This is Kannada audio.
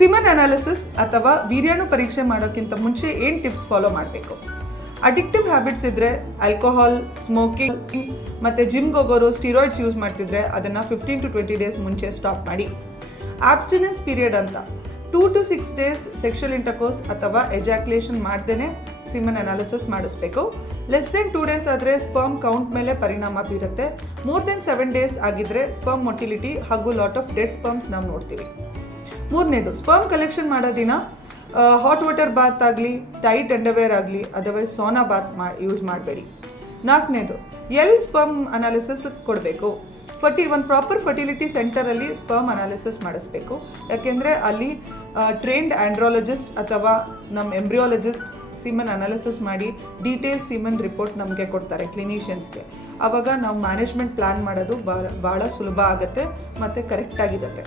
ಸಿಮನ್ ಅನಾಲಿಸಿಸ್ ಅಥವಾ ವೀರ್ಯಾಣು ಪರೀಕ್ಷೆ ಮಾಡೋಕ್ಕಿಂತ ಮುಂಚೆ ಏನು ಟಿಪ್ಸ್ ಫಾಲೋ ಮಾಡಬೇಕು? ಅಡಿಕ್ಟಿವ್ ಹ್ಯಾಬಿಟ್ಸ್ ಇದ್ದರೆ ಆಲ್ಕೋಹಾಲ್, ಸ್ಮೋಕಿಂಗ್ ಮತ್ತು ಜಿಮ್ಗೆ ಹೋಗೋರು ಸ್ಟಿರಾಯ್ಡ್ಸ್ ಯೂಸ್ ಮಾಡ್ತಿದ್ರೆ ಅದನ್ನು 15 to 20 ಡೇಸ್ ಮುಂಚೆ ಸ್ಟಾಪ್ ಮಾಡಿ. ಆಬ್ಸ್ಟಿನೆನ್ಸ್ ಪೀರಿಯಡ್ ಅಂತ 2 to 6 ಡೇಸ್ ಸೆಕ್ಷುವಲ್ ಇಂಟರ್ಕೋರ್ಸ್ ಅಥವಾ ಎಜಾಕ್ಯುಲೇಷನ್ ಮಾಡ್ದೇ ಸಿಮನ್ ಅನಾಲಿಸಿಸ್ ಮಾಡಿಸ್ಬೇಕು. ಲೆಸ್ ದೆನ್ 2 ಡೇಸ್ ಆದರೆ ಸ್ಪರ್ಮ್ ಕೌಂಟ್ ಮೇಲೆ ಪರಿಣಾಮ ಬೀರುತ್ತೆ. ಮೋರ್ ದೆನ್ 7 ಡೇಸ್ ಆಗಿದ್ದರೆ ಸ್ಪರ್ಮ್ ಮೊಟಿಲಿಟಿ ಹಾಗೂ ಲಾಟ್ ಆಫ್ ಡೆಡ್ ಸ್ಪರ್ಮ್ಸ್ ನಾವು ನೋಡ್ತೀವಿ. ಮೂರನೇದು, ಸ್ಪರ್ಮ್ ಕಲೆಕ್ಷನ್ ಮಾಡೋ ದಿನ ಹಾಟ್ ವಾಟರ್ ಬಾತ್ ಆಗಲಿ, ಟೈಟ್ ಅಂಡರ್ವೇರ್ ಆಗಲಿ, ಅದರ್ವೈಸ್ ಸೋನಾ ಬಾತ್ ಯೂಸ್ ಮಾಡಬೇಡಿ. ನಾಲ್ಕನೇದು, ಸ್ಪರ್ಮ್ ಅನಾಲಿಸಿಸ್ ಕೊಡಬೇಕು? ಒಂದು ಪ್ರಾಪರ್ ಫರ್ಟಿಲಿಟಿ ಸೆಂಟರಲ್ಲಿ ಸ್ಪರ್ಮ್ ಅನಾಲಿಸಿಸ್ ಮಾಡಿಸ್ಬೇಕು. ಯಾಕೆಂದರೆ ಅಲ್ಲಿ ಟ್ರೈನ್ಡ್ ಆಂಡ್ರಾಲಜಿಸ್ಟ್ ಅಥವಾ ನಮ್ಮ ಎಂಬ್ರಿಯಾಲಜಿಸ್ಟ್ ಸಿಮನ್ ಅನಾಲಿಸಿಸ್ ಮಾಡಿ ಡೀಟೇಲ್ ಸಿಮನ್ ರಿಪೋರ್ಟ್ ನಮಗೆ ಕೊಡ್ತಾರೆ ಕ್ಲಿನಿಷಿಯನ್ಸ್ಗೆ. ಆವಾಗ ನಾವು ಮ್ಯಾನೇಜ್ಮೆಂಟ್ ಪ್ಲ್ಯಾನ್ ಮಾಡೋದು ಭಾಳ ಸುಲಭ ಆಗುತ್ತೆ ಮತ್ತು ಕರೆಕ್ಟಾಗಿರುತ್ತೆ.